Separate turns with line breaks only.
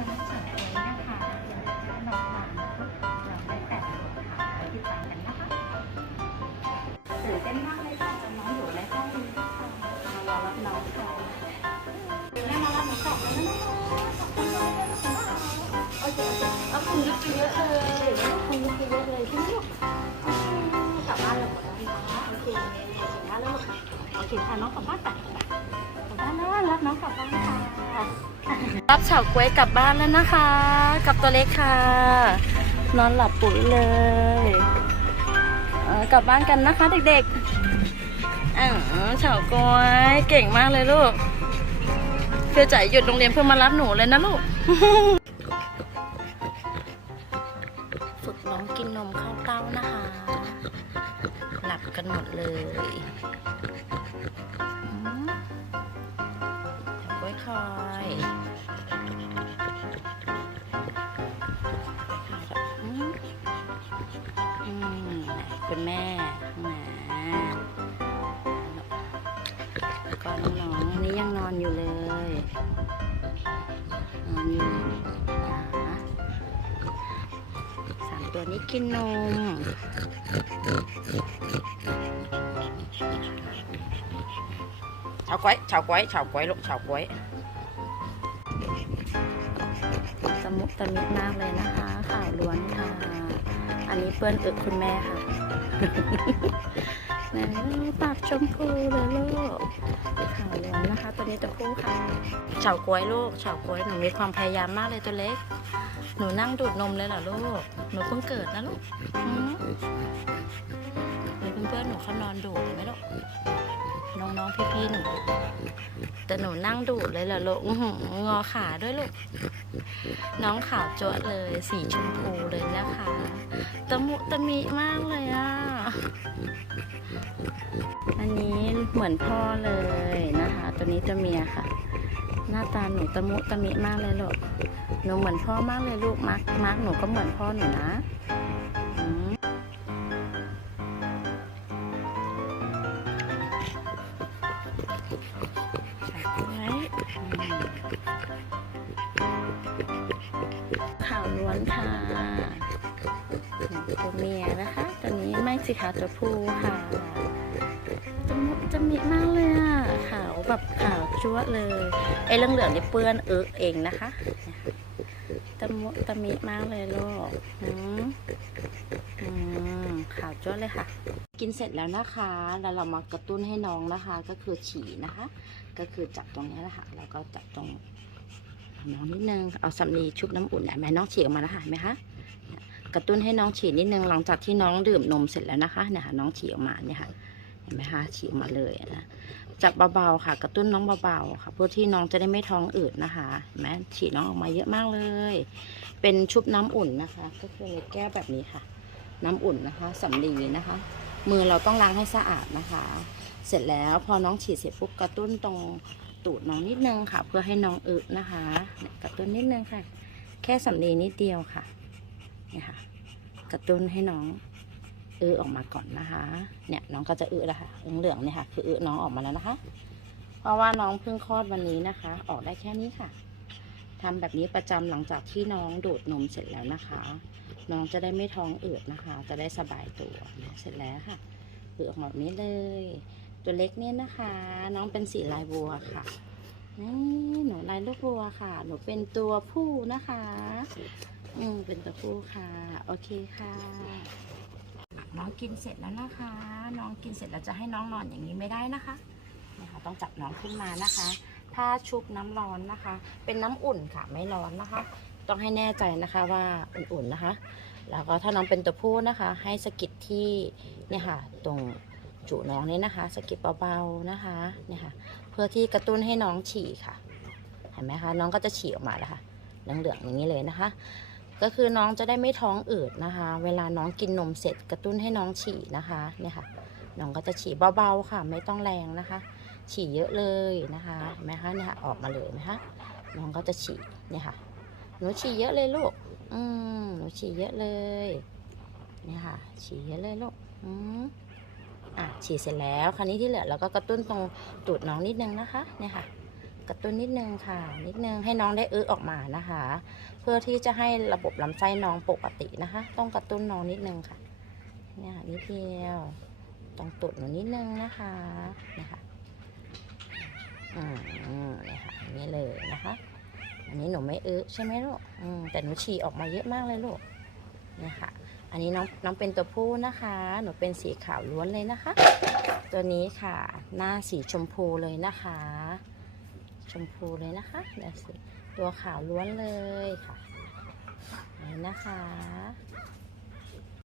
น้องสาวไว้นะคะแล้วน้องหวานเราได้แปดขวบค่ะไว้ติดตามกันนะคะตื่นเต้นมากเลยค่ะจะน้องอยู่ในห้องนี้ค่ะมารอรับน้องค่ะแม่มารับน้องกลับแล้วนะขอบคุณมากเลยนะคะโอเคโอเคเอาคุณยึดไปเยอะเลยคุณยึดไปเยอะเลยใช่ไหมลูกกลับบ้านเราหมดแล้วนะโอเคเสร็จแล้วลูกโอเคค่ะน้องกลับบ้านไปกลับบ้านแล้วรับน้องกลับบ้านค่ะ รับเฉาก๊วยกลับบ้านแล้วนะคะ กับตัวเล็กค่ะ นอนหลับปุ๋ยเลยเออกลับบ้านกันนะคะเด็กๆอ่าเฉาก๊วยเก่งมากเลยลูกเพื่อจ่ายหยุดโรงเรียนเพื่อมารับหนูเลยนะลูก ฝึกน้องกินนมข้าวเต้านะคะ หลับกันหมดเลยอืมเก๊วยคอย ตัวนี้กินนม
chào quấy chào quấy chào quấy lúc chào quấy
ตะมุตะมิมากเลยนะคะ ข่าวล้วนค่ะ อันนี้เปื้อนอึกคุณแม่ค่ะแม่ปากชมพูเลยลูกข่าวล้วนนะคะ ตัวนี้ตัวผู้ค่ะเฉาก๊วยลูกเฉาก๊วยหนูมีความพยายามมากเลยตัวเล็ก หนูนั่งดูดนมเลยเหรอลูก หนูเพิ่งเกิดนะลูกหืมหรือเพื่อนๆหนูเขานอนดูดไหมลูก น้องๆพี่ๆหนูแต่หนูนั่งดูดเลยเหรอลูกงอขาด้วยลูก น้องขาวจวะเลย สีชมพูเลยนะคะตะมุตะมิมากเลยอะ อันนี้เหมือนพ่อเลยนะคะ ตัวนี้ตัวเมียค่ะ หน้าตาหนูตะมุตะมิมากเลยลูก หนูเหมือนพ่อมากเลยลูกมาร์กมาร์กหนูก็เหมือนพ่อหนูนะใส่ไว้ ตัวเมียนะคะ ตัวนี้ไม่สิคะตัวผู้ค่ะจมูกจะมีมากเลยอะขาวแบบขาวจั๊วเลยไอ้เรื่องเหลืองนี่เปื้อนเออเองนะคะตะมุตะมิมากเลยลูกอืมอืมขาวจั๊วเลยค่ะ กินเสร็จแล้วนะคะ แล้วเรามากระตุ้นให้น้องนะคะ ก็คือฉี่นะคะ ก็คือจับตรงนี้แหละค่ะแล้วก็จับตรงน้องนิดนึง เอาสำลีชุบน้ำอุ่นนะแม่น้องฉี่ออกมาแล้วค่ะเห็นไหมคะ กระตุ้นให้น้องฉี่นิดนึงหลังจากที่น้องดื่มนมเสร็จแล้วนะคะเนี่ยค่ะน้องฉี่ออกมาเนี่ยค่ะเห็นไหมคะฉี่ออกมาเลยนะจับเบาๆค่ะ กระตุ้นน้องเบาๆค่ะ เพื่อที่น้องจะได้ไม่ท้องอืดนะคะเห็นไหมฉี่น้องออกมาเยอะมากเลย เป็นชุบน้ำอุ่นนะคะ ก็คือในแก้วแบบนี้ค่ะ น้ำอุ่นนะคะสำลีนะคะ มือเราต้องล้างให้สะอาดนะคะ เสร็จแล้วพอน้องฉีดเสร็จปุ๊บกระตุ้นตรงตูดน้องนิดนึงค่ะ เพื่อให้น้องอึนะคะ กระตุ้นนิดนึงค่ะ แค่สำลีนิดเดียวค่ะ นี่ค่ะ กระตุ้นให้น้องอึออกมาก่อนนะคะ เนี่ยน้องก็จะอึแล้วค่ะเหลืองๆเนี่ยค่ะ คืออึน้องออกมาแล้วนะคะ เพราะว่าน้องเพิ่งคลอดวันนี้นะคะ ออกได้แค่นี้ค่ะทำแบบนี้ประจำหลังจากที่น้องดูดนมเสร็จแล้วนะคะ น้องจะได้ไม่ท้องอืดนะคะ จะได้สบายตัวเสร็จแล้วค่ะอึออกมาแบบนี้เลย ตัวเล็กเนี่ยนะคะ น้องเป็นสีลายบัวค่ะนี่หนูลายลูกบัวค่ะ หนูเป็นตัวผู้นะคะ อืมเป็นตัวผู้ค่ะ โอเคค่ะ น้องกินเสร็จแล้วนะคะ น้องกินเสร็จแล้วจะให้น้องนอนอย่างนี้ไม่ได้นะคะนะคะต้องจับน้องขึ้นมานะคะ ถ้าชุบน้ำร้อนนะคะ เป็นน้ำอุ่นค่ะไม่ร้อนนะคะ ต้องให้แน่ใจนะคะว่าอุ่นๆนะคะ แล้วก็ถ้าน้องเป็นตัวผู้นะคะ ให้สะกิดที่เนี่ยค่ะ ตรงจุน้องนี้นะคะสะกิดเบาๆนะคะเนี่ยค่ะ เพื่อที่กระตุ้นให้น้องฉี่ค่ะ เห็นไหมคะน้องก็จะฉี่ออกมาแล้วค่ะเหลืองๆอย่างนี้เลยนะคะ ก็คือน้องจะได้ไม่ท้องอืดนะคะ เวลาน้องกินนมเสร็จกระตุ้นให้น้องฉี่นะคะเนี่ยค่ะ น้องก็จะฉี่เบาๆค่ะ ไม่ต้องแรงนะคะ ฉี่เยอะเลยนะคะเห็นไหมคะเนี่ยค่ะออกมาเลยนะคะน้องก็จะฉี่เนี่ยค่ะ หนูฉี่เยอะเลยลูก อืมหนูฉี่เยอะเลย เนี่ยค่ะ ฉี่เยอะเลยลูก อืมอะฉีดเสร็จแล้ว คราวนี้ที่เหลือเราก็กระตุ้นตรงตูดน้องนิดนึงนะคะ เนี่ยค่ะ กระตุ้นนิดนึงค่ะ นิดนึงให้น้องได้อึออกมานะคะ เพื่อที่จะให้ระบบลำไส้น้องปกตินะคะ ต้องกระตุ้นน้องนิดนึงค่ะเนี่ยค่ะนิดเดียวต้องตุดหนูนิดนึงนะคะนี่ค่ะอืมเนี่ยค่ะนี้เลยนะคะ อันนี้หนูไม่อึใช่ไหมลูกอืมแต่หนูฉี่ออกมาเยอะมากเลยลูกเนี่ยค่ะ อันนี้น้องน้องเป็นตัวผู้นะคะ หนูเป็นสีขาวล้วนเลยนะคะ ตัวนี้ค่ะ หน้าสีชมพูเลยนะคะ ชมพูเลยนะคะเดี๋ยวสิตัวขาวล้วนเลยค่ะนี่นะคะ